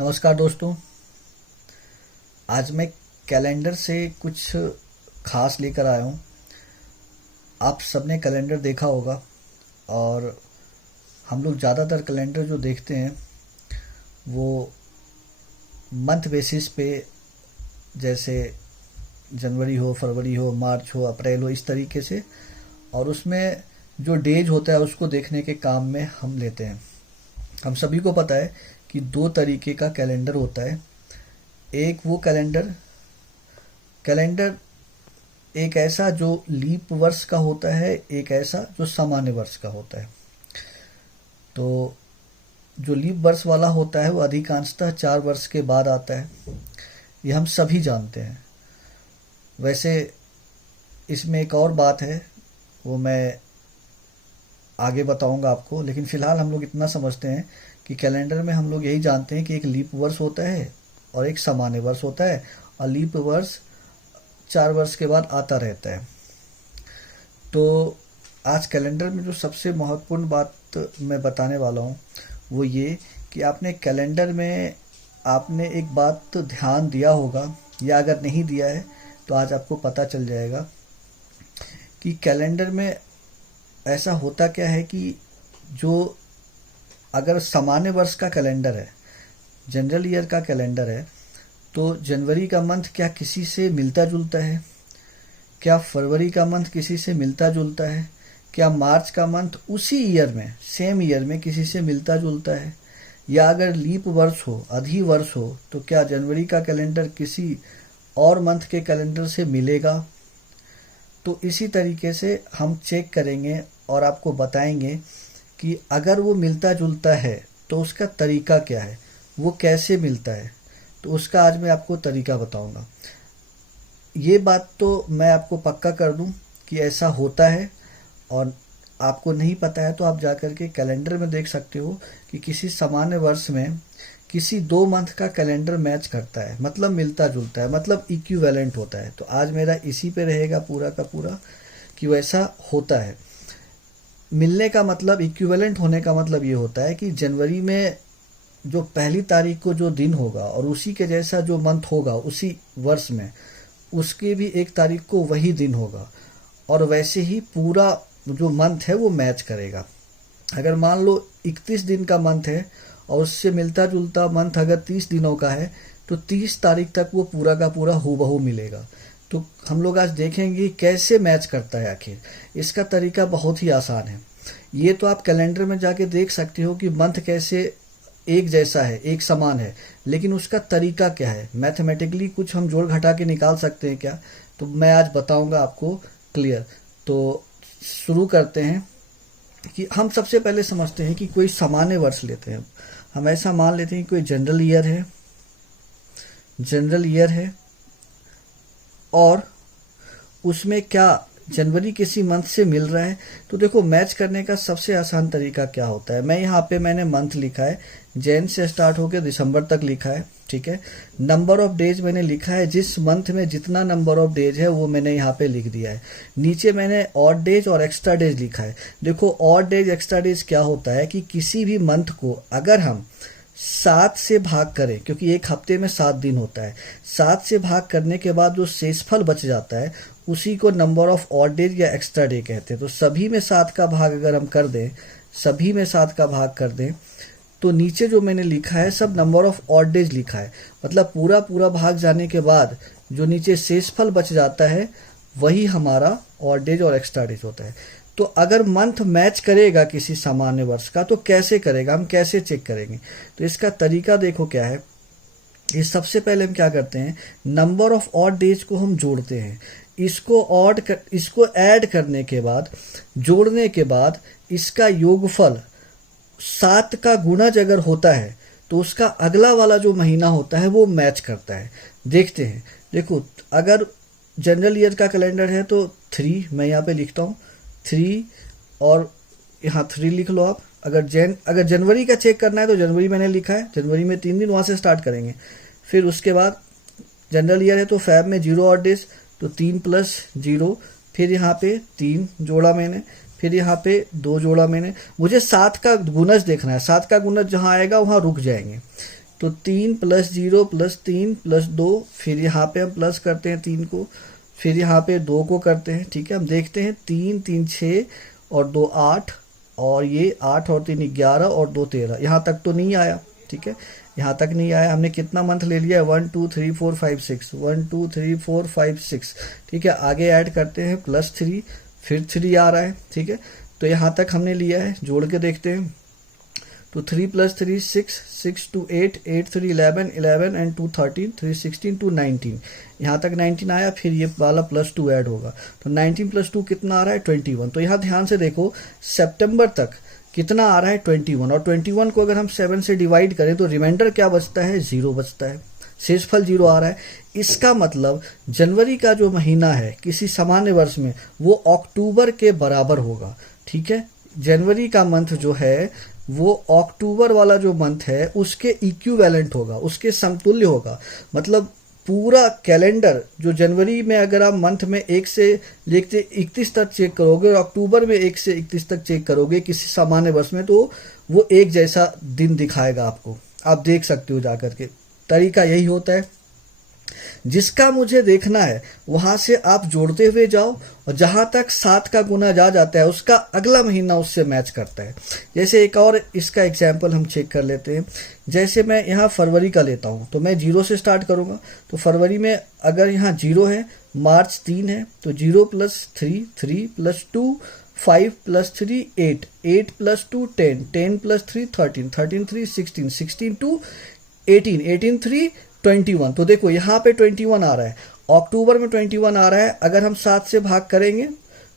नमस्कार दोस्तों। आज मैं कैलेंडर से कुछ खास लेकर आया हूँ। आप सबने कैलेंडर देखा होगा और हम लोग ज़्यादातर कैलेंडर जो देखते हैं वो मंथ बेसिस पे, जैसे जनवरी हो, फरवरी हो, मार्च हो, अप्रैल हो, इस तरीके से। और उसमें जो डेज होता है उसको देखने के काम में हम लेते हैं। हम सभी को पता है कि दो तरीके का कैलेंडर होता है। एक वो कैलेंडर कैलेंडर एक ऐसा जो लीप वर्ष का होता है, एक ऐसा जो सामान्य वर्ष का होता है। तो जो लीप वर्ष वाला होता है वो अधिकांशतः 4 वर्ष के बाद आता है, ये हम सभी जानते हैं। वैसे इसमें एक और बात है, वो मैं आगे बताऊंगा आपको, लेकिन फ़िलहाल हम लोग इतना समझते हैं कि कैलेंडर में हम लोग यही जानते हैं कि एक लीप वर्ष होता है और एक सामान्य वर्ष होता है, और लीप वर्ष 4 वर्ष के बाद आता रहता है। तो आज कैलेंडर में जो सबसे महत्वपूर्ण बात मैं बताने वाला हूँ वो ये कि आपने कैलेंडर में आपने एक बात ध्यान दिया होगा, या अगर नहीं दिया है तो आज आपको पता चल जाएगा कि कैलेंडर में ऐसा होता क्या है कि जो अगर सामान्य वर्ष का कैलेंडर है, जनरल ईयर का कैलेंडर है, तो जनवरी का मंथ क्या किसी से मिलता जुलता है? क्या फरवरी का मंथ किसी से मिलता जुलता है? क्या मार्च का मंथ उसी ईयर में, सेम ईयर में किसी से मिलता जुलता है? या अगर लीप वर्ष हो, अधि वर्ष हो, तो क्या जनवरी का कैलेंडर किसी और मंथ के कैलेंडर से मिलेगा? तो इसी तरीके से हम चेक करेंगे और आपको बताएंगे कि अगर वो मिलता जुलता है तो उसका तरीका क्या है, वो कैसे मिलता है। तो उसका आज मैं आपको तरीका बताऊंगा। ये बात तो मैं आपको पक्का कर दूं कि ऐसा होता है, और आपको नहीं पता है तो आप जाकर के कैलेंडर में देख सकते हो कि किसी सामान्य वर्ष में किसी 2 मंथ का कैलेंडर मैच करता है, मतलब मिलता जुलता है, मतलब इक्विवेलेंट होता है। तो आज मेरा इसी पे रहेगा पूरा का पूरा कि वैसा होता है। मिलने का मतलब, इक्विवेलेंट होने का मतलब ये होता है कि जनवरी में जो पहली तारीख को जो दिन होगा और उसी के जैसा जो मंथ होगा उसी वर्ष में, उसके भी 1 तारीख को वही दिन होगा, और वैसे ही पूरा जो मंथ है वो मैच करेगा। अगर मान लो 31 दिन का मंथ है और उससे मिलता जुलता मंथ अगर 30 दिनों का है, तो 30 तारीख तक वो पूरा का पूरा हूबहू मिलेगा। तो हम लोग आज देखेंगे कैसे मैच करता है आखिर। इसका तरीका बहुत ही आसान है। ये तो आप कैलेंडर में जाके देख सकते हो कि मंथ कैसे एक जैसा है, एक समान है, लेकिन उसका तरीका क्या है, मैथमेटिकली कुछ हम जोड़ घटा के निकाल सकते हैं क्या? तो मैं आज बताऊंगा आपको क्लियर। तो शुरू करते हैं कि हम सबसे पहले समझते हैं कि कोई सामान्य वर्ष लेते हैं। हम ऐसा मान लेते हैं कि कोई जनरल ईयर है और उसमें क्या जनवरी किसी मंथ से मिल रहा है। तो देखो, मैच करने का सबसे आसान तरीका क्या होता है। मैं यहाँ पे मैंने मंथ लिखा है, जैन से स्टार्ट होकर दिसंबर तक लिखा है, ठीक है। नंबर ऑफ डेज मैंने लिखा है, जिस मंथ में जितना नंबर ऑफ डेज है वो मैंने यहाँ पे लिख दिया है। नीचे मैंने ऑड डेज और एक्स्ट्रा डेज लिखा है। देखो, ऑड डेज एक्स्ट्रा डेज क्या होता है कि किसी भी मंथ को अगर हम 7 से भाग करें, क्योंकि एक हफ्ते में 7 दिन होता है, 7 से भाग करने के बाद जो शेषफल बच जाता है उसी को नंबर ऑफ ऑड डेज या एक्स्ट्रा डे कहते हैं। तो सभी में 7 का भाग अगर हम कर दें, सभी में 7 का भाग कर दें, तो नीचे जो मैंने लिखा है सब नंबर ऑफ ऑड डेज लिखा है। मतलब पूरा पूरा भाग जाने के बाद जो नीचे शेषफल बच जाता है वही हमारा ऑड डेज और एक्स्ट्रा डेज होता है। तो अगर मंथ मैच करेगा किसी सामान्य वर्ष का तो कैसे करेगा, हम कैसे चेक करेंगे? तो इसका तरीका देखो क्या है। ये सबसे पहले हम क्या करते हैं, नंबर ऑफ ऑड डेज को हम जोड़ते हैं। इसको ऐड करने के बाद, जोड़ने के बाद इसका योगफल 7 का गुणज अगर होता है तो उसका अगला वाला जो महीना होता है वो मैच करता है। देखते हैं। देखो, अगर जनरल ईयर का कैलेंडर है तो 3 मैं यहाँ पे लिखता हूँ, 3 और यहाँ 3 लिख लो आप। अगर जनवरी का चेक करना है तो जनवरी मैंने लिखा है, जनवरी में 3 दिन, वहाँ से स्टार्ट करेंगे। फिर उसके बाद जनरल ईयर है तो फैब में 0 ऑड डेज, तो 3 + 0, फिर यहाँ पे 3 जोड़ा मैंने, फिर यहाँ पे 2 जोड़ा मैंने। मुझे 7 का गुणज देखना है, 7 का गुणज जहाँ आएगा वहाँ रुक जाएंगे। तो 3 + 0 + 3 + 2, फिर यहाँ पे हम प्लस करते हैं 3 को, फिर यहाँ पे 2 को करते हैं। ठीक है, हम देखते हैं 3 3 6 और 2 8, और ये 8 और 3 11 और 2 13, यहाँ तक तो नहीं आया। ठीक है, यहाँ तक नहीं आया। हमने कितना मंथ ले लिया है, 1 2 3 4 5 6, 1 2 3 4 5 6। ठीक है, आगे ऐड करते हैं +3, फिर 3 आ रहा है। ठीक है, तो यहाँ तक हमने लिया है, जोड़ के देखते हैं। तो 3 + 3 6, 6 2 8, 8 3 11, 11 and 2 13, 3 16 2 19, यहाँ तक 19 आया, फिर ये वाला +2 ऐड होगा, तो 19 + 2 कितना आ रहा है, 21। तो यहाँ ध्यान से देखो, सितंबर तक कितना आ रहा है, 21, और 21 को अगर हम 7 से डिवाइड करें तो रिमाइंडर क्या बचता है, 0 बचता है, शेषफल 0 आ रहा है। इसका मतलब जनवरी का जो महीना है किसी सामान्य वर्ष में वो अक्टूबर के बराबर होगा। ठीक है, जनवरी का मंथ जो है वो अक्टूबर वाला जो मंथ है उसके इक्विवेलेंट होगा, उसके समतुल्य होगा। मतलब पूरा कैलेंडर जो जनवरी में अगर आप मंथ में 1 से लेकर 31 तक चेक करोगे और अक्टूबर में 1 से 31 तक चेक करोगे किसी सामान्य वर्ष में, तो वो एक जैसा दिन दिखाएगा आपको। आप देख सकते हो जाकर के, तरीका यही होता है। जिसका मुझे देखना है वहां से आप जोड़ते हुए जाओ, और जहां तक 7 का गुना जा जाता है उसका अगला महीना उससे मैच करता है। जैसे एक और इसका एग्जाम्पल हम चेक कर लेते हैं। जैसे मैं यहाँ फरवरी का लेता हूँ, तो मैं 0 से स्टार्ट करूंगा। तो फरवरी में अगर यहाँ 0 है, मार्च 3 है, तो 0 + 3, 3 + 2 5 + 3 8, 8 + 2 10, 10 + 3 13, 13 3 16, 16 2 18, 18 3 21। तो देखो यहाँ पे 21 आ रहा है, अक्टूबर में 21 आ रहा है। अगर हम 7 से भाग करेंगे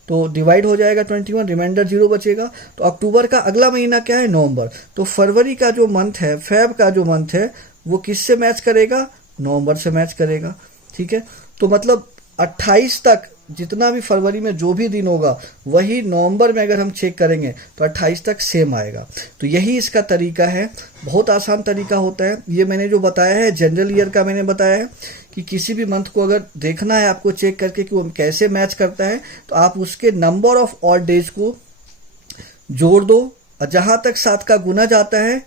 तो डिवाइड हो जाएगा 21, रिमाइंडर 0 बचेगा। तो अक्टूबर का अगला महीना क्या है, नवंबर। तो फरवरी का जो मंथ है, फेब का जो मंथ है, वो किससे मैच करेगा, नवंबर से मैच करेगा। ठीक है, तो मतलब 28 तक जितना भी फरवरी में जो भी दिन होगा वही नवंबर में अगर हम चेक करेंगे तो 28 तक सेम आएगा। तो यही इसका तरीका है, बहुत आसान तरीका होता है। ये मैंने जो बताया है जनरल ईयर का मैंने बताया है कि किसी भी मंथ को अगर देखना है आपको चेक करके कि वो कैसे मैच करता है, तो आप उसके नंबर ऑफ ऑड डेज को जोड़ दो, और जहां तक 7 का गुना जाता है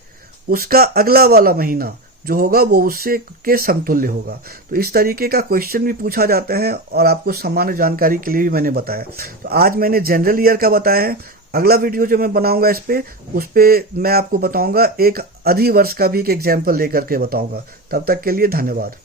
उसका अगला वाला महीना जो होगा वो उससे के समतुल्य होगा। तो इस तरीके का क्वेश्चन भी पूछा जाता है, और आपको सामान्य जानकारी के लिए भी मैंने बताया। तो आज मैंने जनरल ईयर का बताया है। अगला वीडियो जो मैं बनाऊंगा उस पे मैं आपको बताऊंगा एक अधिवर्ष का भी एक एग्जाम्पल लेकर के बताऊंगा। तब तक के लिए धन्यवाद।